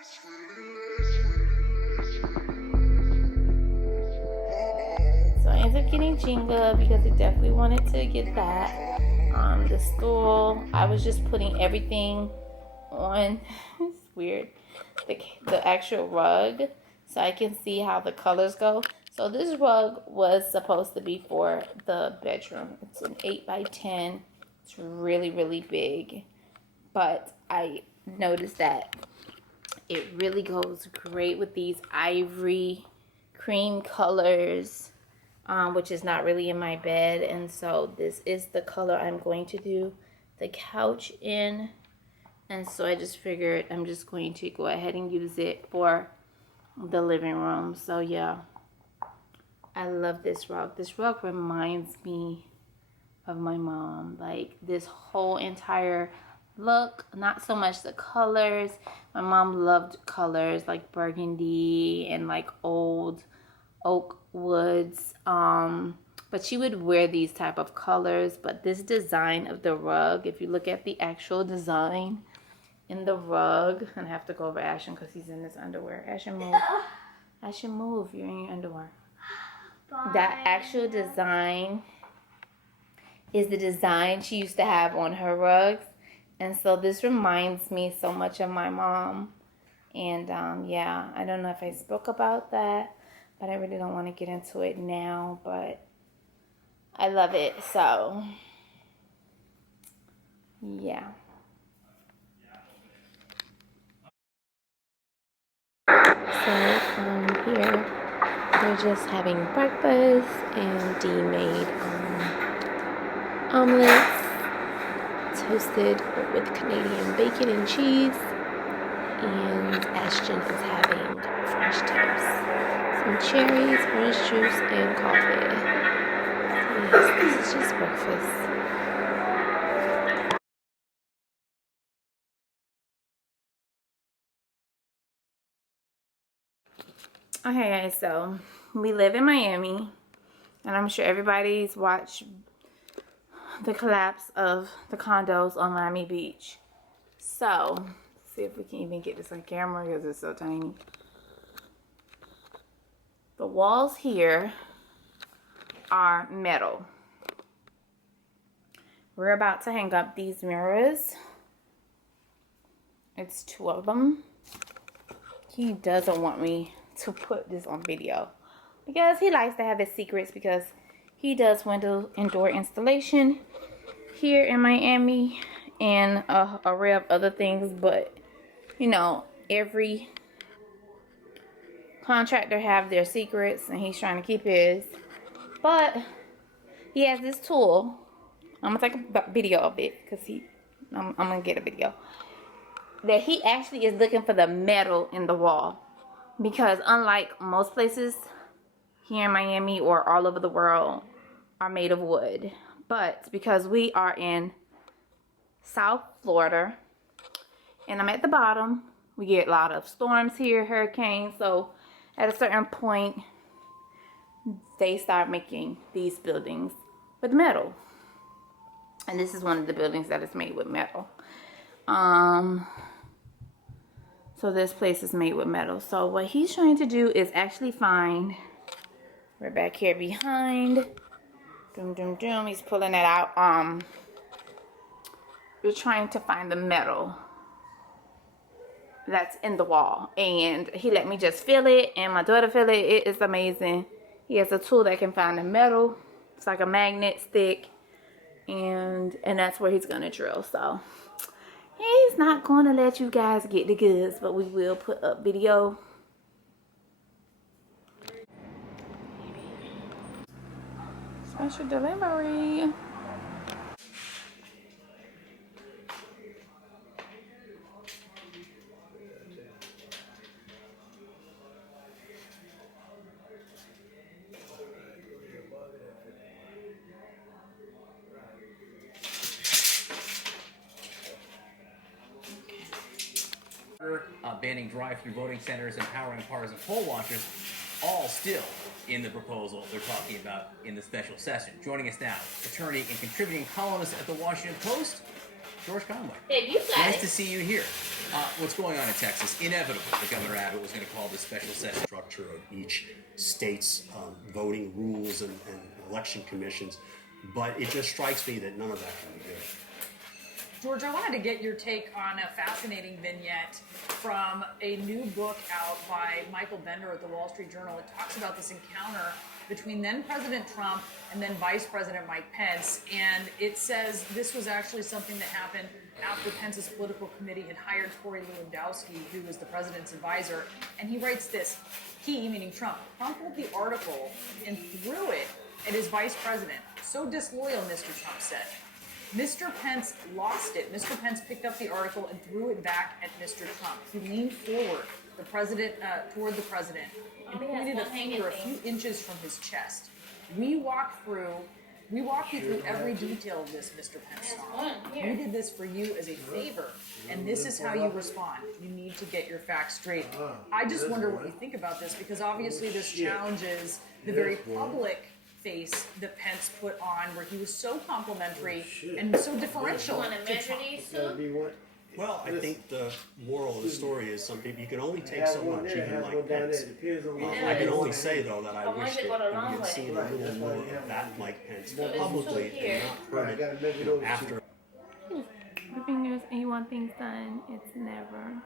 So I ended up getting Jenga because I definitely wanted to get that. The stool, I was just putting everything on. It's weird. The actual rug, so I can see how the colors go. So this rug was supposed to be for the bedroom. It's an 8x10. It's really, really big. But I noticed that it really goes great with these ivory cream colors, which is not really in my bed. And so this is the color I'm going to do the couch in. And so I just figured I'm just going to go ahead and use it for the living room. So yeah, I love this rug. This rug reminds me of my mom. Like this whole entire look, not so much the colors. My mom loved colors like burgundy and like old oak woods. But she would wear these type of colors. But this design of the rug, if you look at the actual design in the rug, and I have to go over Ashton because he's in his underwear. Ashton, move. Ashton, move. You're in your underwear. Bye. That actual design is the design she used to have on her rugs. And so this reminds me so much of my mom. And yeah, I don't know if I spoke about that, but I really don't want to get into it now. But I love it. So yeah. So here we're just having breakfast, and Dee made omelets, toasted with Canadian bacon and cheese, and Ashton is having French toast, some cherries, orange juice, and coffee. So yes, this is just breakfast. Okay guys, so we live in Miami, and I'm sure everybody's watched the collapse of the condos on Miami Beach. So, let's see if we can even get this on camera because it's so tiny. The walls here are metal. We're about to hang up these mirrors. It's 2 of them. He doesn't want me to put this on video because he likes to have his secrets, because he does window and door installation here in Miami and a array of other things. But you know, every contractor have their secrets, and he's trying to keep his. But he has this tool. I'm gonna take a video of it because I'm gonna get a video. That he actually is looking for the metal in the wall, because unlike most places here in Miami or all over the world are made of wood, but because we are in South Florida and I'm at the bottom, we get a lot of storms here, hurricanes. So at a certain point they start making these buildings with metal, and this is one of the buildings that is made with metal. So this place is made with metal. So what he's trying to do is actually find, we're back here behind, he's pulling it out. We're trying to find the metal that's in the wall, and he let me just feel it, and my daughter feel it. It is amazing. He has a tool that can find the metal. It's like a magnet stick, and that's where he's gonna drill. So he's not gonna let you guys get the goods, but we will put up video. Special delivery. Banning drive-through voting centers, empowering partisan poll watchers, all still in the proposal they're talking about in the special session. Joining us now, attorney and contributing columnist at the Washington Post, George Conway. Hey, you got nice it. to see you here. What's going on in Texas? Inevitable that Governor Abbott was going to call this special session. Structure of each state's voting rules and election commissions, but it just strikes me that none of that can be good. George, I wanted to get your take on a fascinating vignette from a new book out by Michael Bender at the Wall Street Journal. It talks about this encounter between then President Trump and then Vice President Mike Pence. And it says this was actually something that happened after Pence's political committee had hired Corey Lewandowski, who was the president's advisor. And he writes this: he, meaning Trump, crumpled the article and threw it at his vice president. So disloyal, Mr. Trump said. Mr. Pence lost it. Mr. Pence picked up the article and threw it back at Mr. Trump. He leaned forward, toward the president, and pointed a finger a few inches from his chest. We walked you through every detail of this, Mr. Pence. We did this for you as a favor, and this is how you respond. You need to get your facts straight. I just wonder what you think about this, because obviously this challenges the very public face that Pence put on, where he was so complimentary and so differential to Trump. Well, I think the moral of the story is some people, you can only take so much, even like Pence. I can only say, though, that I wish that we had seen a little more of that Mike Pence publicly and not heard it after. My fingers, and you want things done, it's never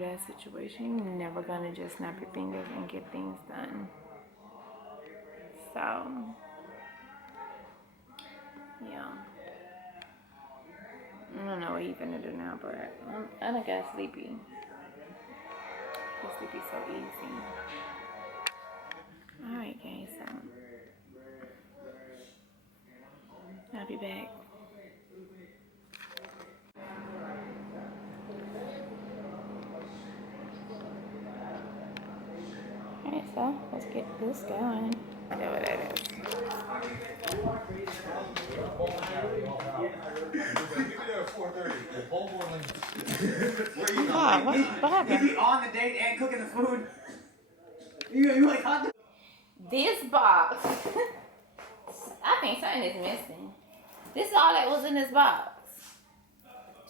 that situation. You're never gonna just snap your fingers and get things done. So, yeah. I don't know what he's gonna do now, but I done got sleepy. Get sleepy so easy. Alright, guys, so I'll be back. Alright, so let's get this going. I know what that is. What happened? You on the date and cooking the food? You like hot? This box, I think something is missing. This is all that was in this box.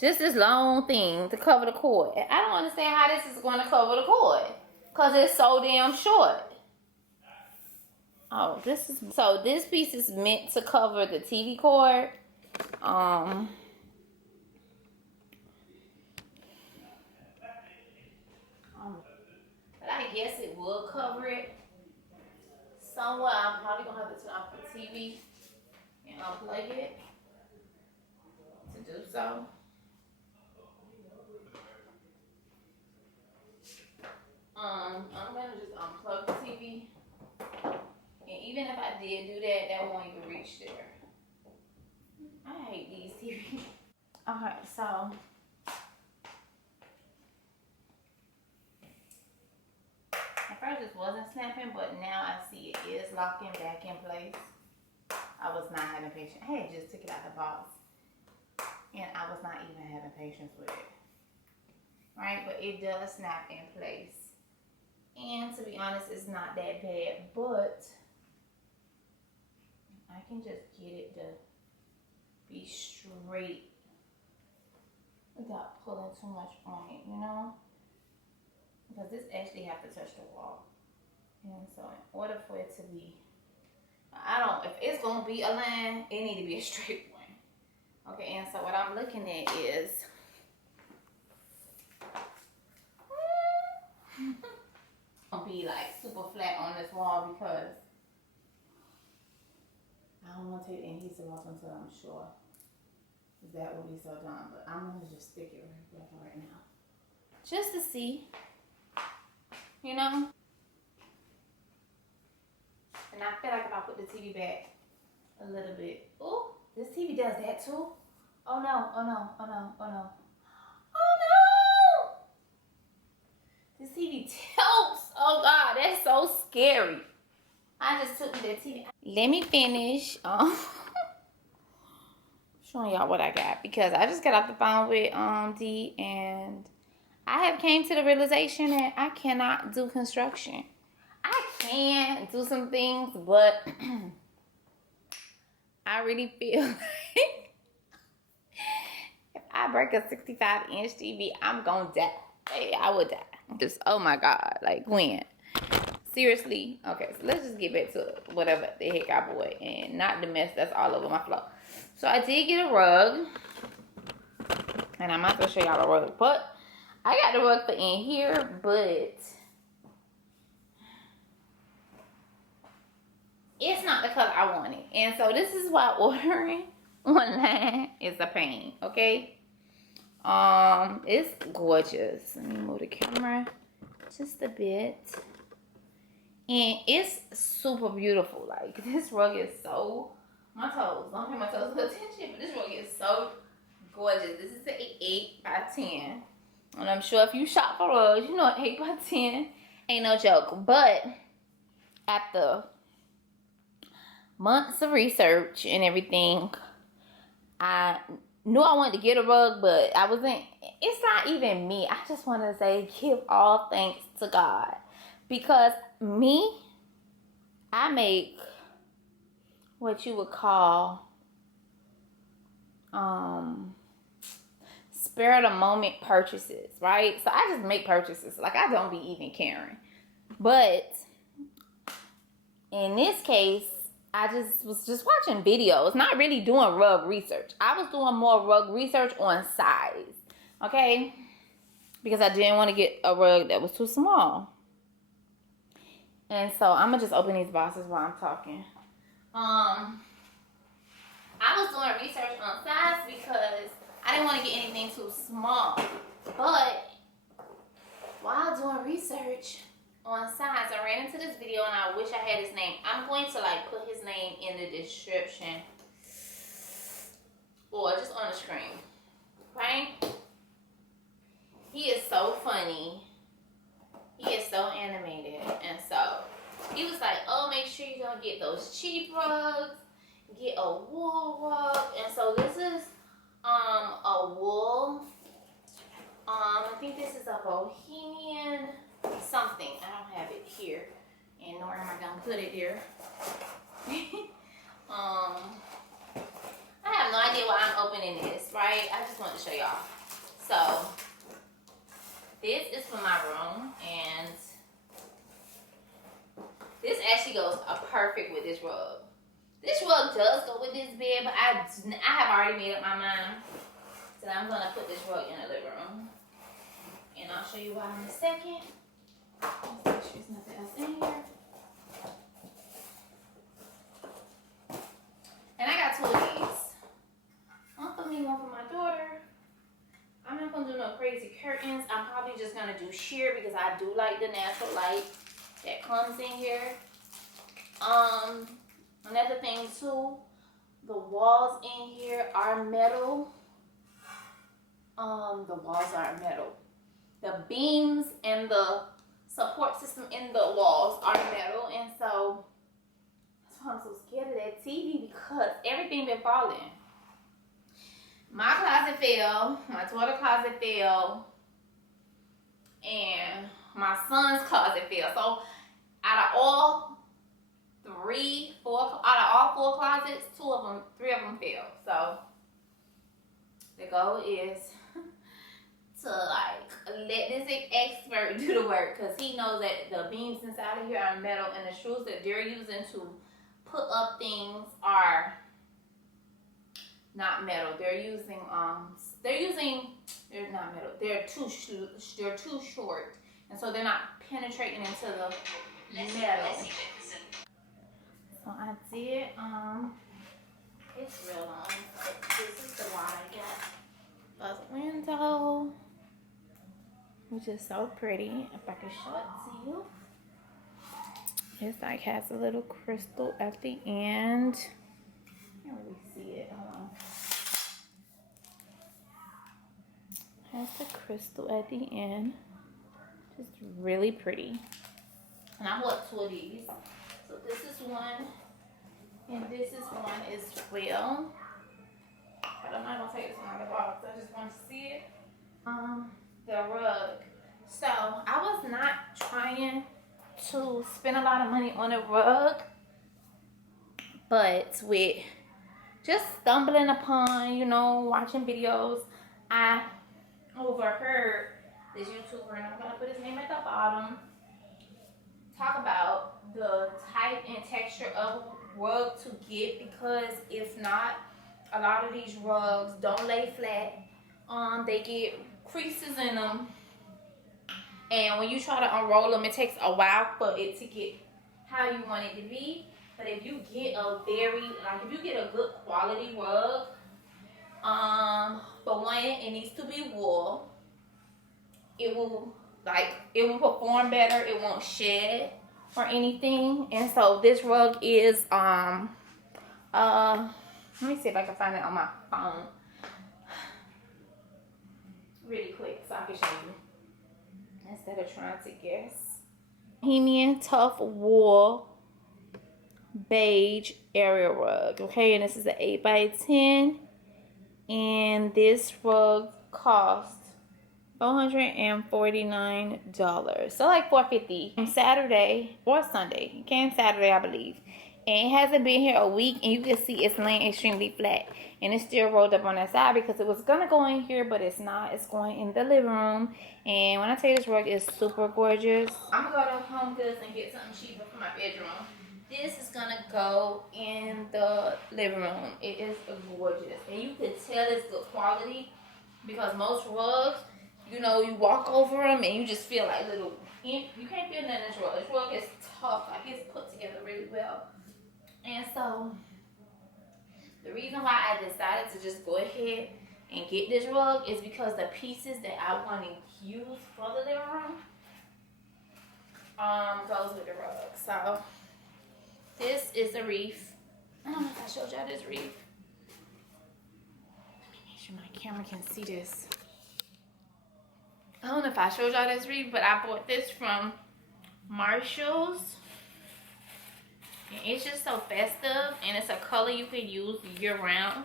Just this long thing to cover the cord. And I don't understand how this is going to cover the cord, because it's so damn short. Oh, so this piece is meant to cover the TV cord. But I guess it will cover it somewhere. I'm probably gonna have to turn off the TV and unplug it to do so. I'm gonna just unplug the TV. And even if I did do that, that won't even reach there. I hate these TVs. Alright, so at first this wasn't snapping, but now I see it is locking back in place. I was not having patience. I had just took it out the box, and I was not even having patience with it. Right, but it does snap in place. And to be honest, it's not that bad, but I can just get it to be straight without pulling too much on it, you know? Because this actually have to touch the wall. And so in order for it to be, if it's going to be a line, it need to be a straight one. Okay, and so what I'm looking at is, be like super flat on this wall, because I don't want to take the adhesive off until I'm sure that will be so done. But I'm gonna just stick it right now, just to see, you know. And I feel like if I put the TV back a little bit, oh, this TV does that too. Oh no! Oh no! Oh no! Oh no! Oh no! This TV tilts. Oh God, that's so scary. I just took that TV. Let me finish showing y'all what I got, because I just got off the phone with D, and I have came to the realization that I cannot do construction. I can do some things, but I really feel like I break a 65-inch TV, I'm gonna die. Hey, I would die. Just, oh my God, like when? Seriously? Okay, so let's just get back to whatever the heck I bought and not the mess that's all over my floor. So I did get a rug. And I'm not gonna show y'all the rug. But I got the rug for in here, but it's not the color I wanted. And so this is why ordering online is a pain, okay? It's gorgeous. Let me move the camera just a bit. And it's super beautiful. Like, this rug is so, my toes, don't pay my toes no attention, but this rug is so gorgeous. This is an 8 by 10. And I'm sure if you shop for rugs, you know an 8 by 10 ain't no joke. But after months of research and everything, I knew I wanted to get a rug, but I wasn't, it's not even me. I just want to say, give all thanks to God. Because me, I make what you would call spare of the moment purchases, right? So I just make purchases. Like, I don't be even caring. But in this case, I was just watching videos, not really doing rug research. I was doing more rug research on size, okay? Because I didn't want to get a rug that was too small. And so I'm gonna just open these boxes while I'm talking. I was doing research on size because I didn't want to get anything too small. But while doing research on size, I ran into this video and I wish I had his name. I'm going to like put his name in the description or just on the screen, right? He is so funny. He is so animated. And so he was like, oh, make sure you don't get those cheap rugs. Get a wool rug. And so this is a wool. I think this is a bohemian something. I don't have it here. And nor am I gonna put it here. I have no idea why I'm opening this, right? I just wanted to show y'all. So this is for my room, and this actually goes perfect with this rug. This rug does go with this bed, but I have already made up my mind. So I'm gonna put this rug in the living room. And I'll show you why in a second. Let's make sure there's nothing else in here. And I got 2 of these. One for me, one for my daughter. I'm not gonna do no crazy curtains. I'm probably just gonna do sheer because I do like the natural light that comes in here. Another thing too, the walls in here are metal. The walls are metal. The beams and the support system in the walls are metal, and so that's why I'm so scared of that TV because everything been falling. My closet fell, my daughter's closet fell, and my son's closet fell. So out of all 4 closets, 3 of them fell. So the goal is to like let this expert do the work because he knows that the beams inside of here are metal and the screws that they're using to put up things are not metal. They're not metal. They're too short, and so they're not penetrating into the metal. So I did it's real long. This is the one I got. A window, which is so pretty. If I can show it to you, it's like has a little crystal at the end. Can't really see it. Hold on. Has the crystal at the end. Just really pretty. And I bought 2 of these. So this is one, and this is one as well. But I'm not gonna take this one out of the box. I just want to see it. The rug. So I was not trying to spend a lot of money on a rug, but with just stumbling upon, you know, watching videos, I overheard this YouTuber, and I'm gonna put his name at the bottom, talk about the type and texture of rug to get, because if not, a lot of these rugs don't lay flat. They get creases in them, and when you try to unroll them, it takes a while for it to get how you want it to be. But if you get a if you get a good quality rug, for one, it needs to be wool. It will perform better. It won't shed or anything. And so this rug is let me see if I can find it on my phone really quick so I can show you instead of trying to guess. Bohemian Tough Wool Beige Area Rug. Okay, and this is an 8x10, and this rug cost $449, so like $450. Saturday or Sunday, it came Saturday, I believe, and it hasn't been here a week, and you can see it's laying extremely flat, and it's still rolled up on that side because it was gonna go in here, but it's not. It's going in the living room. And when I tell you this rug is super gorgeous, I'm gonna go to HomeGoods and get something cheaper for my bedroom. This is gonna go in the living room. It is gorgeous, and you can tell it's good quality because most rugs, you know, you walk over them and you just feel like little, you can't feel nothing in this rug. This rug is tough, like it's put together really well. And so the reason why I decided to just go ahead and get this rug is because the pieces that I want to use for the living room goes with the rug. So this is a reef. I don't know if I showed y'all this reef. Let me make sure my camera can see this. I don't know if I showed y'all this reef, but I bought this from Marshall's. And it's just so festive, and it's a color you can use year round.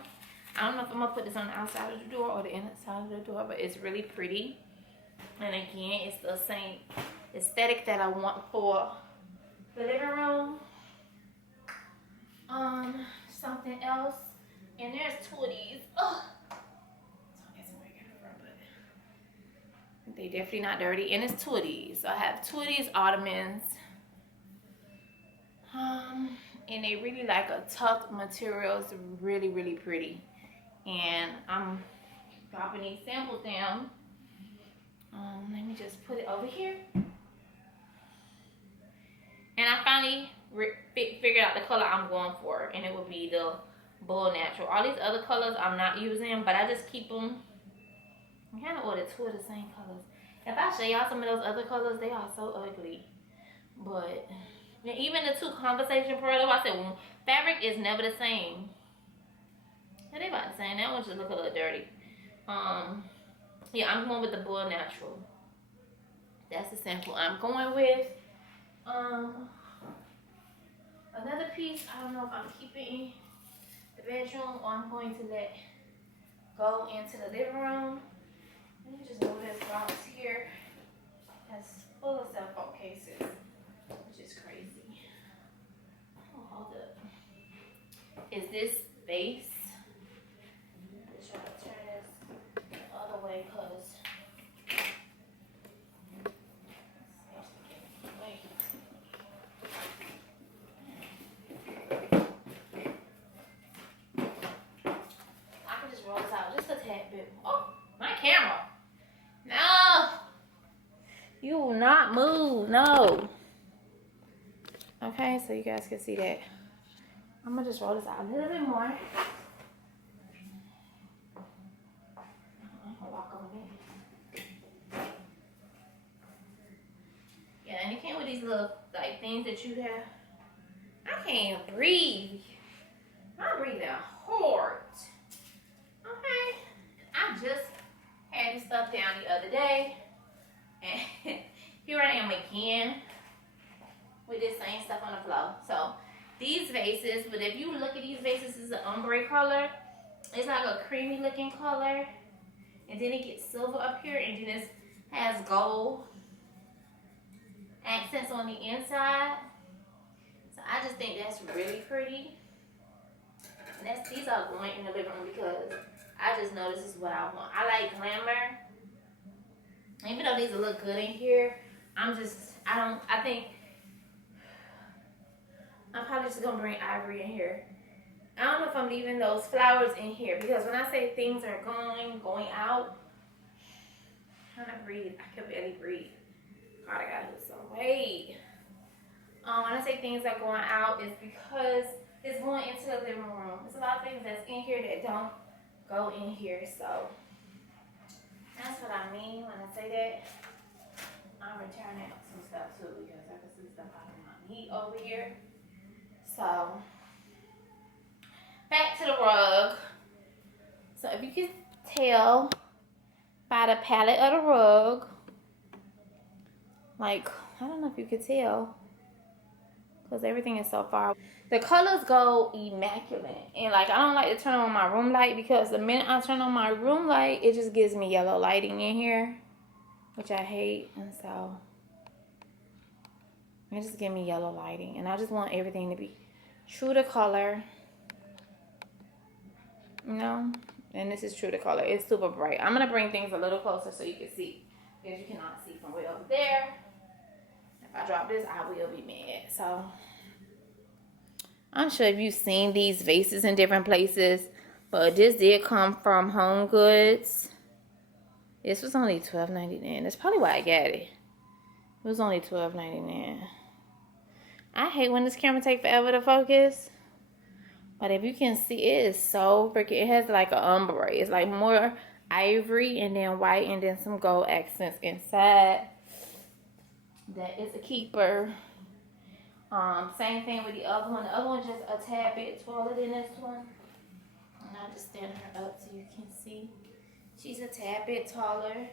I don't know if I'm gonna put this on the outside of the door or the inside of the door, but it's really pretty. And again, it's the same aesthetic that I want for the living room. Something else, and there's two of these. Oh, they definitely not dirty, and it's two of these. So I have two of these ottomans. And they really like a tough material. It's really, really pretty. And I'm dropping these samples down. Let me just put it over here. And I finally figured out the color I'm going for, and it would be the Bull Natural. All these other colors I'm not using, but I just keep them. I kind of ordered two of the same colors. If I show y'all some of those other colors, they are so ugly. But and even the two Conversation Pearl, I said, well, fabric is never the same. And they about the same. That one just look a little dirty. Yeah, I'm going with the Bull Natural. That's the sample I'm going with. Another piece, I don't know if I'm keeping in the bedroom or I'm going to let go into the living room. Let me just move this box here. That's full of cell phone cases, which is crazy. Oh, hold up. Is this vase? Let's try to turn this the other way, cause I can just roll this out just a tad bit. Oh, my camera. No. You will not move. No. Okay, so you guys can see that. I'm gonna just roll this out a little bit more. I'm gonna walk over there. Yeah, and it came with these little like things that you have. I can't breathe. I'm breathing hard. Okay. I just had this stuff down the other day, and here I am again with this same stuff on the floor. So these vases, but if you look at these vases, this is an ombre color. It's like a creamy looking color, and then it gets silver up here, and then it has gold accents on the inside. So I just think that's really pretty. And these are going in the living room because I just know this is what I want. I like glamour. Even though these will look good in here, I think I'm probably just gonna bring ivory in here. I don't know if I'm leaving those flowers in here because when I say things are going out, I'm trying to breathe. I can barely breathe. God, I gotta lose some weight. When I say things are going out, it's because it's going into the living room. There's a lot of things that's in here that don't go in here, so that's what I mean when I say that. I'm returning some stuff too because I can see stuff out of my meat over here. So, back to the rug. So if you can tell by the palette of the rug, like, I don't know if you could tell because everything is so far. The colors go immaculate. And like, I don't like to turn on my room light because the minute I turn on my room light, it just gives me yellow lighting in here, which I hate. And so it just gives me yellow lighting. And I just want everything to be true to color. You know? And this is true to color. It's super bright. I'm going to bring things a little closer so you can see. Because you cannot see from way over there. If I drop this, I will be mad. So I'm sure if you've seen these vases in different places, but this did come from HomeGoods. This was only $12.99. That's probably why I got it. It was only $12.99. I hate when this camera takes forever to focus. But if you can see, it is so freaking, it has like an ombre. It's like more ivory and then white and then some gold accents inside. That is a keeper. Same thing with the other one. The other one's just a tad bit taller than this one. And I'll just stand her up so you can see. She's a tad bit taller.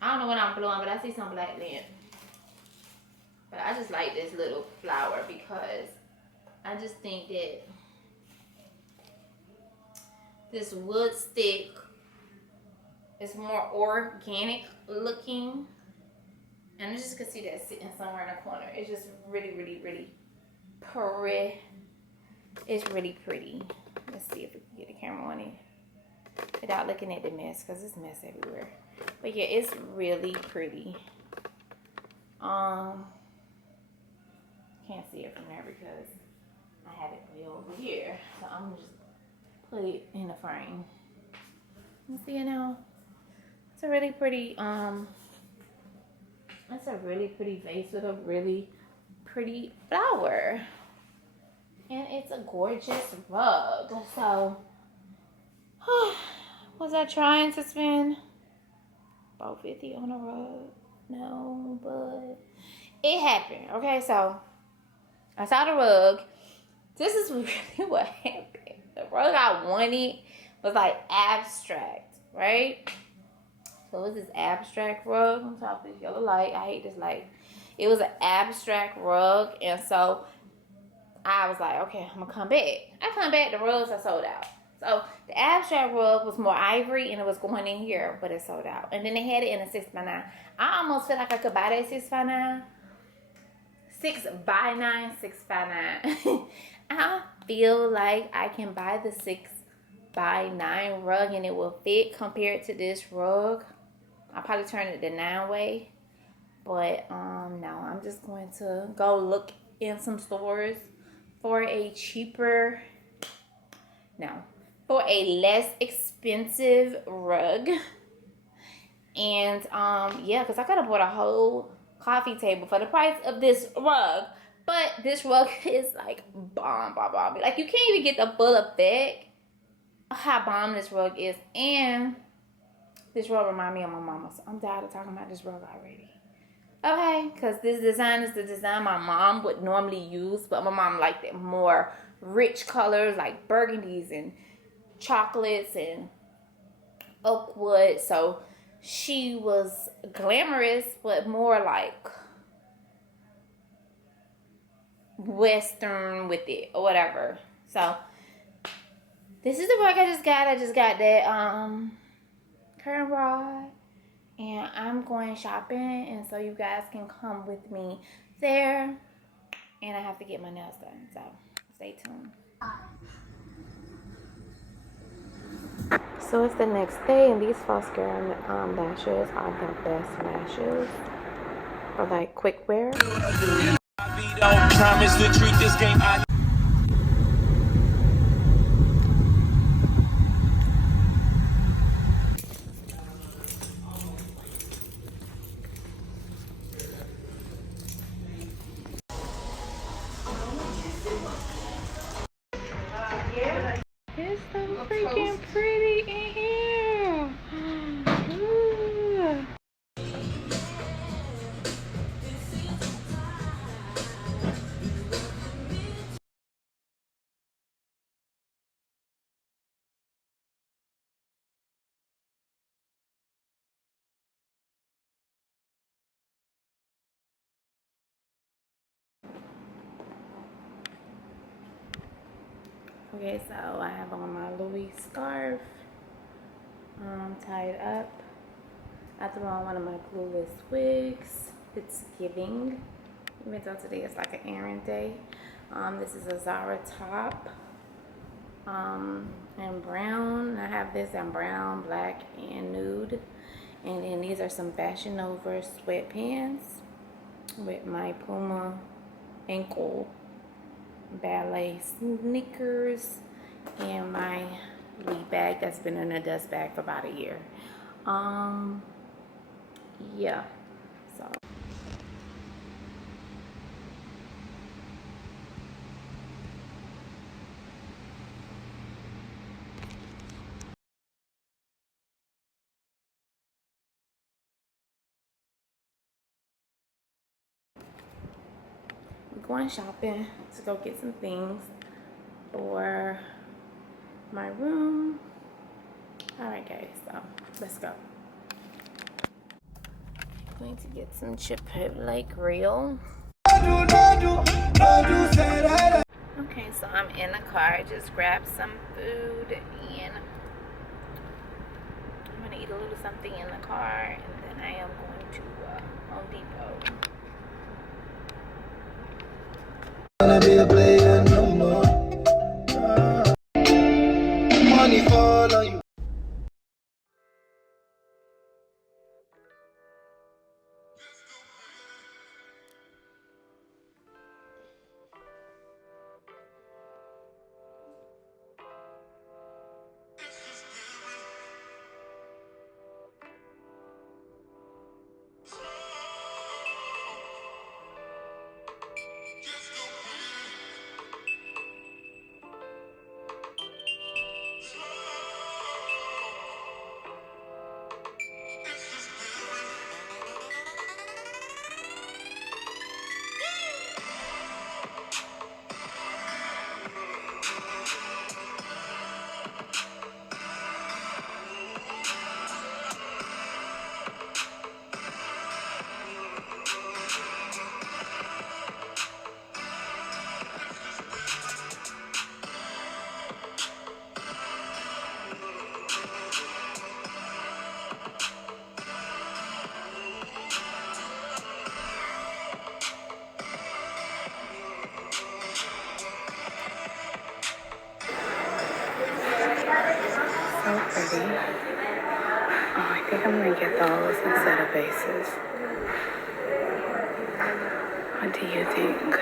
I don't know what I'm blowing, but I see some black lint. But I just like this little flower because I just think that this wood stick is more organic looking. And I just could see that sitting somewhere in the corner. It's just really, really, really pretty. It's really pretty. Let's see if we can get the camera on it without looking at the mess, because there's mess everywhere. But yeah, it's really pretty. Can't see it from there because I have it way over here. So I'm gonna just put it in the frame. You see it now? It's a really pretty it's a really pretty vase with a really pretty flower. And it's a gorgeous rug. So was I trying to spend about $50 on a rug? No, but it happened. Okay, so I saw the rug. This is really what happened. The rug I wanted was like abstract, right? So it was this abstract rug on top of this yellow light. I hate this light. It was an abstract rug, and so I was like, okay, I'm gonna come back. I come back, the rugs are sold out. So the abstract rug was more ivory and it was going in here, but it sold out. And then they had it in a 6x9. I almost feel like I could buy that 6x9. 6x9, 6x9. I feel like I can buy the 6x9 rug and it will fit compared to this rug. I'll probably turn it the 9-way. But no, I'm just going to go look in some stores for a cheaper, for a less expensive rug. And yeah, because I could have bought a whole coffee table for the price of this rug. But this rug is like bomb. Like, you can't even get the full effect of how bomb this rug is. And this rug reminds me of my mama. So I'm tired of talking about this rug already. Okay, because this design is the design my mom would normally use. But my mom liked it more rich colors like burgundies and chocolates and oak wood. So she was glamorous, but more like Western with it or whatever. So this is the rug I just got. I just got that curtain rod. And I'm going shopping, and so you guys can come with me there. And I have to get my nails done. So Stay tuned. So it's the next day, and these false lashes are the best lashes for like quick wear. It's so freaking pretty in here. Ooh. Okay, so I have on my Louis scarf tied up. I threw on one of my glueless wigs. It's giving, even though today is like an errand day. This is a Zara top in brown. I have this in brown, black, and nude. And then these are some Fashion Nova sweatpants with my Puma ankle ballet sneakers and my Lee bag that's been in a dust bag for about a year. Yeah, so we're going shopping to go get some things for my room. All right, guys, so let's go. I'm going to get some Chipotle grill. Okay, so I'm in the car. I just grabbed some food and I'm gonna eat a little something in the car, and then I am going to Home Depot. Wanna be a player no more. Money fall on you. So pretty. Oh, I think I'm gonna get those instead of bases. What do you think?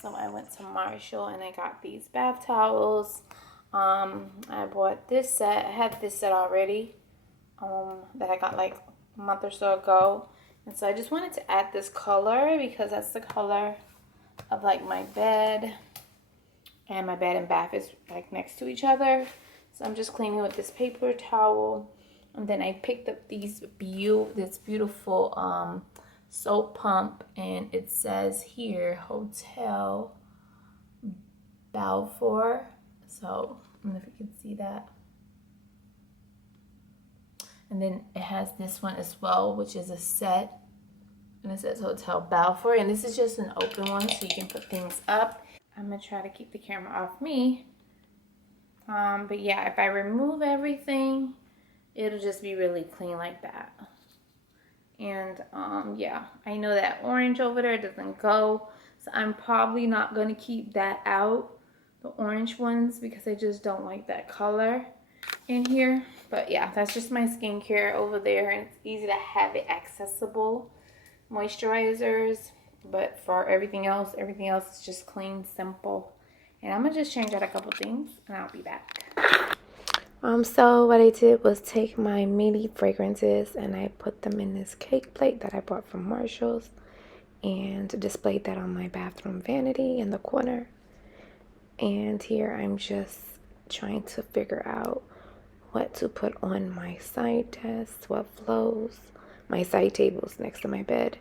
So I went to Marshall and I got these bath towels. I bought this set. I had this set already that I got like a month or so ago. And so I just wanted to add this color because that's the color of like my bed. And my bed and bath is like next to each other. So I'm just cleaning with this paper towel. And then I picked up this beautiful soap pump, and it says here Hotel Balfour. So I don't know if you can see that. And then it has this one as well, which is a set, and it says Hotel Balfour, and this is just an open one so you can put things up. I'm gonna try to keep the camera off me, but yeah, if I remove everything, it'll just be really clean like that. And yeah, I know that orange over there doesn't go, so I'm probably not going to keep that out, the orange ones, because I just don't like that color in here. But yeah, that's just my skincare over there, and it's easy to have it accessible. Moisturizers, but for everything else is just clean, simple. And I'm gonna just change out a couple things and I'll be back. So what I did was take my mini fragrances and I put them in this cake plate that I bought from Marshall's and displayed that on my bathroom vanity in the corner. And here I'm just trying to figure out what to put on my side desk, what flows, my side tables next to my bed,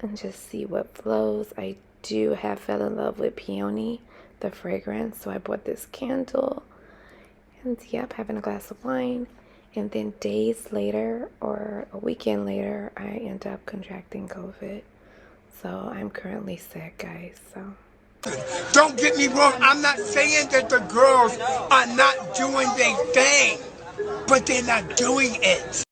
and just see what flows. I do have fell in love with Peony, the fragrance, so I bought this candle. And yep, having a glass of wine, and then days later or a weekend later I end up contracting COVID, so I'm currently sick, guys. So don't get me wrong, I'm not saying that the girls are not doing their thing, but they're not doing it.